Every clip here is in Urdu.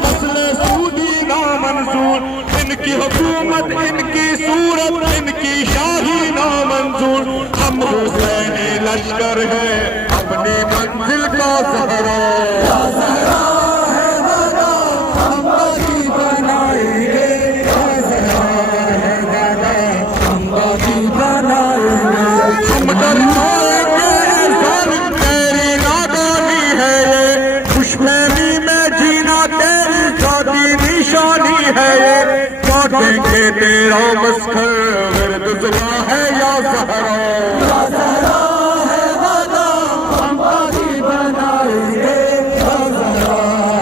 نسل سودی نامنظور، ان کی حکومت، ان کی صورت، ان کی شاہی نامنظور. ہم حسین لشکر ہے اپنی منزل کا زہرا. کاٹیں گے تیرا مسخر ورد زباں ہے یا زہرا. یا زہرا ہے وعدہ ہم باقی بنائیں گے. یا زہرا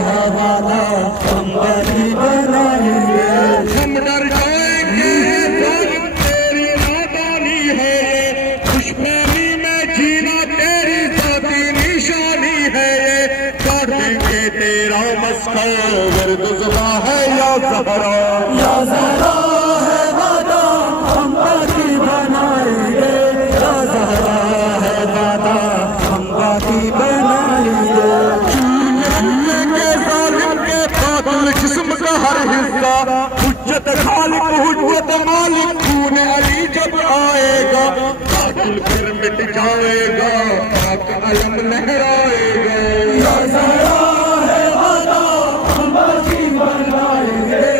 ہے وعدہ ہم باقی بنائیں گے. ہم ڈر جائیں گے ظالم تیری نادانی ہے یہ. خوش فہمی میں جینا تیری ذاتی نشانی ہے یہ. کاٹیں گے تیرا مسخر ورد زباں ہے یا زہرا. یا زہرا ہے وعدہ ہم باقی بنائیں گے. یا زہرا ہے وعدہ ہم باقی بنائیں گے. کے ظالم کے قاتل جسم کا ہر حصہ حجت خالق حجت مالک خون علی جب آئے گا. قاتل پھر مٹ جائے گا پاک علم لہرائے گا. یا زہرا ہے وعدہ ہم باقی بنائیں گے.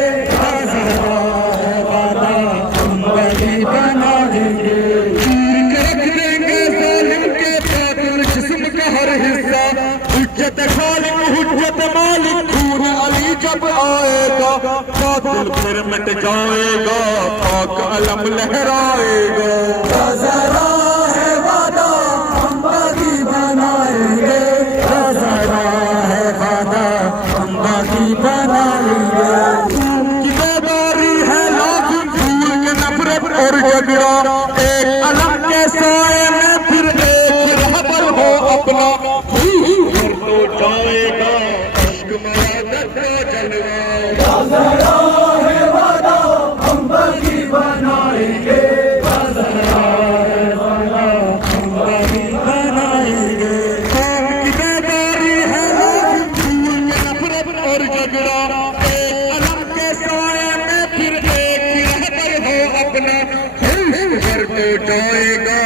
خالق حجت مالک خون علی جب آئے گا. قاتل پھر مٹ جائے گا پاک علم لہرائے گا. یا زہرا ہے وعدہ ہم باقی بنائیں گے. یا زہرا ہے وعدہ ہم باقی بنائیں گے. کی بیداری ہے لازم پھول کے نفرت اور جھگڑا. ایک علم کے سائے میں پھر ایک رہبر ہو اپنا. جائے گا عشق مرادت کا جلوہ. یا زہرا ہے وعدہ ہم باقی بنائیں گے. یا زہرا ہے وعدہ ہم باقی بنائیں گے. قوم کی بیداری ہے لازم پھول کے نفرت اور جھگڑا. ایک علم کے سائے میں پھر ایک رہبر ہو اپنا. گھر تو جائے گا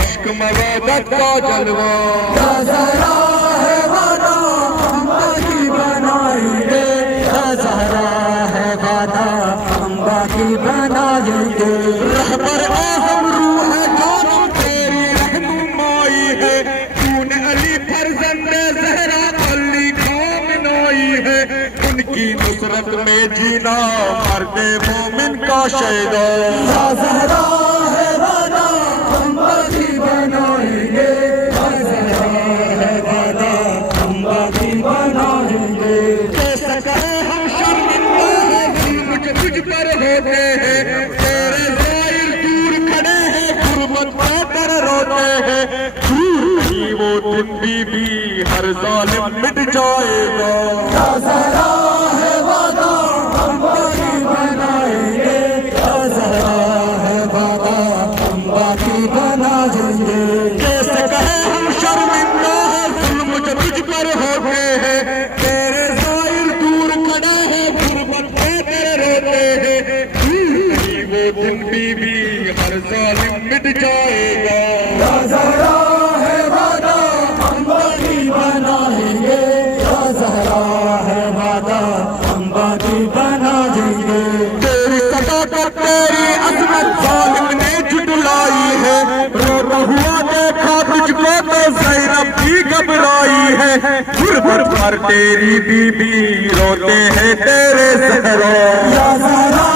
عشق مرادت کا جلوہ. یا زہرا ہے وعدہ ہم باقی بنائیں گے. یا زہرا ہے وعدہ ہم باقی بنائیں گے. رہبر اہم روح ہے جانم تیری رہنمائی ہے. خون علی فرزند زہرا علی خامنائی ہے. ان کی نصرت میں جینا مرد مومن کا شیدا. یا زہرا ہے وعدہ ہم باقی بنائیں گے. یا زہرا ہے وعدہ ہم باقی بنائیں گے. کیسا کرے ہم شرمندہ ہے ظلم جو تجھ پر ہوتے ہیں. تیرے ظاہر دور کھڑے ہیں غربت پا کر روتے ہیں. دور نہیں وہ دن بھی ہر ظالم مٹ جائے گا. یا زہرا ہے وعدہ ہم باقی بنائیں گے. یا زہرا ہے وعدہ ہم باقی بنائیں گے. کیسے کہے ہم شرمندہ ہے ظلم جو تجھ پر ہوتے ہیں. تیرے ظاہر دور کھڑے ہیں غربت پہ تیرے روتے ہیں. وہ دن بھی ہر ظالم مٹ جائے گا. یا زہرا ہے وعدہ ہم باقی بنائیں گے. یا زہرا ہے وعدہ ہم باقی بنائیں گے. تیری صداقت تیری عظمت ظالم نے جھٹلائی ہے. روتا ہوا دیکھا تجھ کو تو زینب بھی گھبرائی ہے. غربت پر تیری بی بی روتے ہیں تیرے زہرا. یا زہرا